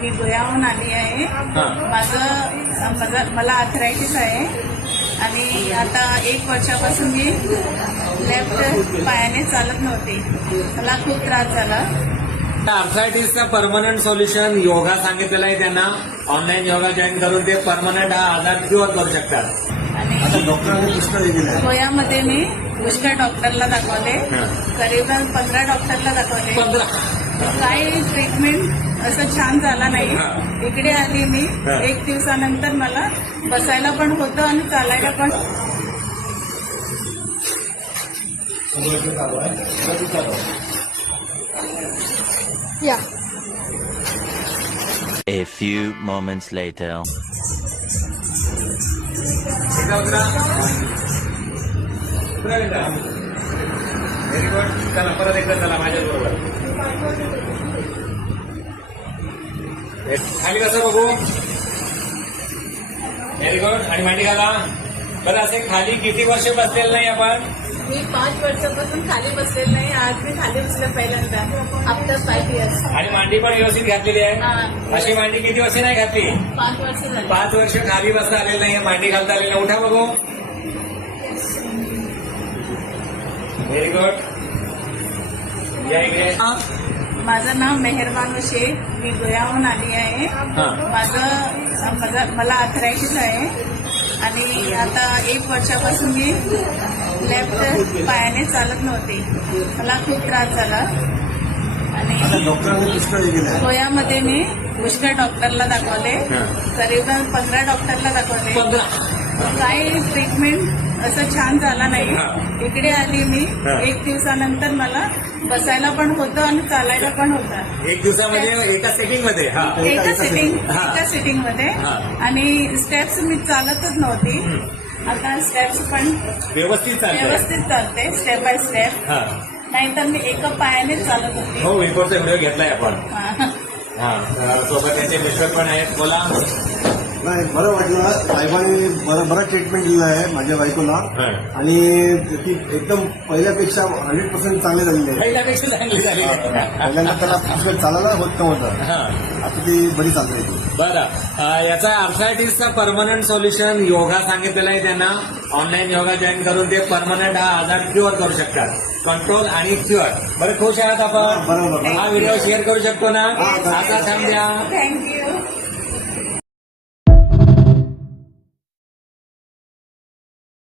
मी गोव्याहून आली आहे. मला आर्थरायटिस आहे आणि आता 1 वर्षापासून मी लेफ्ट पायाने चालत नव्हते. मला खूप त्रास झाला. आर्थरायटिसचा परमनंट सोल्युशन योगा सांगितलेला आहे त्यांना. ऑनलाईन योगा जॉईन करून ते परमनंट हा आजार क्युअर करू शकतात. आणि गोव्यामध्ये मी पुष्कळ डॉक्टरला दाखवले, करीबन 15 डॉक्टरला दाखवले. काही ट्रीटमेंट असं छान झाला नाही. इकडे आली मी 1 दिवसानंतर मला बसायला पण होतं आणि चालायला पण. Yeah. A few moments later. Very good. चला परत एकदा चला माझ्या बरोबर. खाली कसं बघू. Very good. आणि मांडी घाला. बरं असे खाली किती वर्ष बसलेलं नाही आपण. मी 5 वर्षापासून खाली बसलेलं नाही. आज मी खाली बसलं पहिल्यांदा. After 5 years. आणि मांडी पण व्यवस्थित घातलेली आहे. अशी मांडी किती वर्ष नाही घातली. 5 वर्ष झाली. 5 वर्ष खाली बसता आलेलं नाही. मांडी घालता आलेलं नाही. उठा बघू. Very good. या इकडे. माझं नाव मेहरबानू शेख. मी गोव्याहून आली आहे. मला आर्थरायटिस आहे आणि आता 1 वर्षापासून मी लेफ्ट पायाने चालत नव्हते. मला खूप त्रास झाला. आणि गोव्यामध्ये मी पुष्कळ डॉक्टरला दाखवले, करीबन 15 डॉक्टरला दाखवले. काही ट्रीटमेंट असं छान झाला नाही. इकडे आली मी 1 दिवसानंतर मला बसायला पण होतं आणि चालायला पण होतं. 1 दिवसामध्ये एका सेटिंग मध्ये. एका सिटिंग मध्ये. आणि स्टेप्स मी चालतच नव्हती. आता स्टेप्स पण व्यवस्थित चालते, स्टेप बाय स्टेप. नाहीतर मी एका पायाने चालत होते. हो, विरकोडचा व्हिडिओ घेतलाय आपण. सोबत त्यांचे मिस्टर पण आहेत. बोला. नाही, बरं वाटलं. साहेबांनी बरं ट्रीटमेंट दिलं आहे माझ्या बायकोला. आणि ती एकदम पहिल्यापेक्षा 100% चांगली झालेली आहे. पहिल्यापेक्षा चांगली झाली. पहिल्यांदा त्याला पुष्कळ चालायला होत नव्हतं. आता ती बरी चालते. बरं. याचा आर्थरायटिसचा परमनंट सोल्युशन योगा सांगितलेला आहे त्यांना. ऑनलाईन योगा जॉईन करून ते परमनंट हा आजार क्युअर करू शकतात. कंट्रोल आणि क्युअर. बरं, खुश आहात आपण. बरोबर. हा व्हिडिओ शेअर करू शकतो ना. असा छान द्या. थँक्यू.